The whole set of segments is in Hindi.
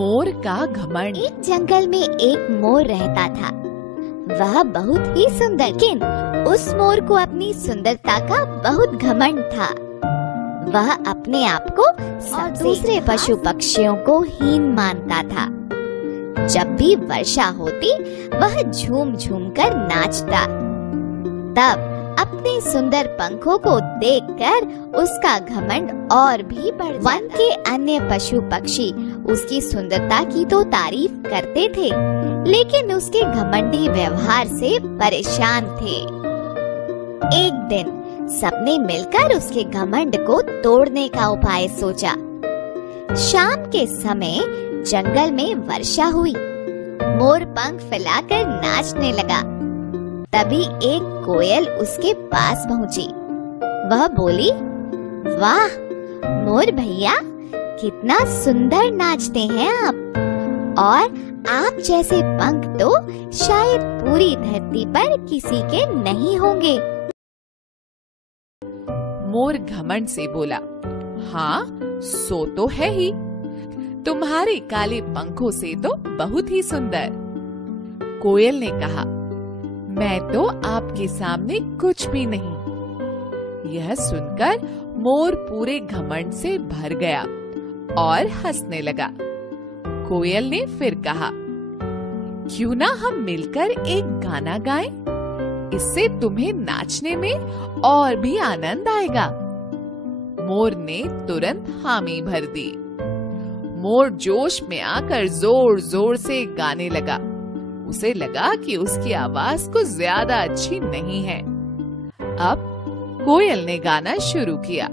मोर का घमंड। एक जंगल में एक मोर रहता था। वह बहुत ही सुंदर, लेकिन उस मोर को अपनी सुंदरता का बहुत घमंड था। वह अपने आप को और दूसरे पशु पक्षियों को हीन मानता था। जब भी वर्षा होती, वह झूम झूम कर नाचता। तब अपने सुंदर पंखों को देखकर उसका घमंड और भी बढ़ जाता। वन के अन्य पशु पक्षी उसकी सुंदरता की तो तारीफ करते थे, लेकिन उसके घमंडी व्यवहार से परेशान थे। एक दिन सबने मिलकर उसके घमंड को तोड़ने का उपाय सोचा। शाम के समय जंगल में वर्षा हुई। मोर पंख फैलाकर नाचने लगा। तभी एक कोयल उसके पास पहुंची। वह बोली, वाह मोर भैया, कितना सुंदर नाचते हैं आप, और आप जैसे पंख तो शायद पूरी धरती पर किसी के नहीं होंगे। मोर घमंड से बोला, हाँ सो तो है ही। तुम्हारे काले पंखों से तो बहुत ही सुंदर। कोयल ने कहा, मैं तो आपके सामने कुछ भी नहीं। यह सुनकर मोर पूरे घमंड से भर गया और हंसने लगा। कोयल ने फिर कहा, क्यों ना हम मिलकर एक गाना गाएं? इससे तुम्हें नाचने में और भी आनंद आएगा। मोर ने तुरंत हामी भर दी। मोर जोश में आकर जोर जोर से गाने लगा। उसे लगा कि उसकी आवाज कुछ ज्यादा अच्छी नहीं है। अब कोयल ने गाना शुरू किया।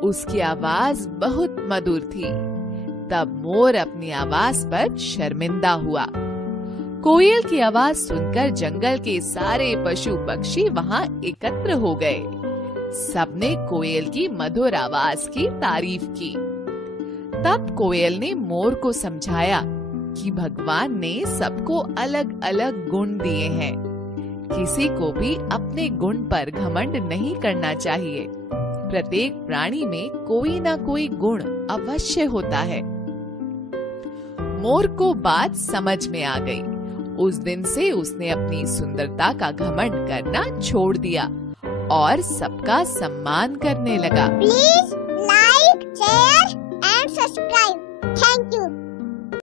उसकी आवाज बहुत मधुर थी। तब मोर अपनी आवाज पर शर्मिंदा हुआ। कोयल की आवाज सुनकर जंगल के सारे पशु पक्षी वहां एकत्र हो गए। सबने कोयल की मधुर आवाज की तारीफ की। तब कोयल ने मोर को समझाया कि भगवान ने सबको अलग अलग गुण दिए हैं। किसी को भी अपने गुण पर घमंड नहीं करना चाहिए। प्रत्येक प्राणी में कोई ना कोई गुण अवश्य होता है। मोर को बात समझ में आ गई। उस दिन से उसने अपनी सुंदरता का घमंड करना छोड़ दिया और सबका सम्मान करने लगा। प्लीज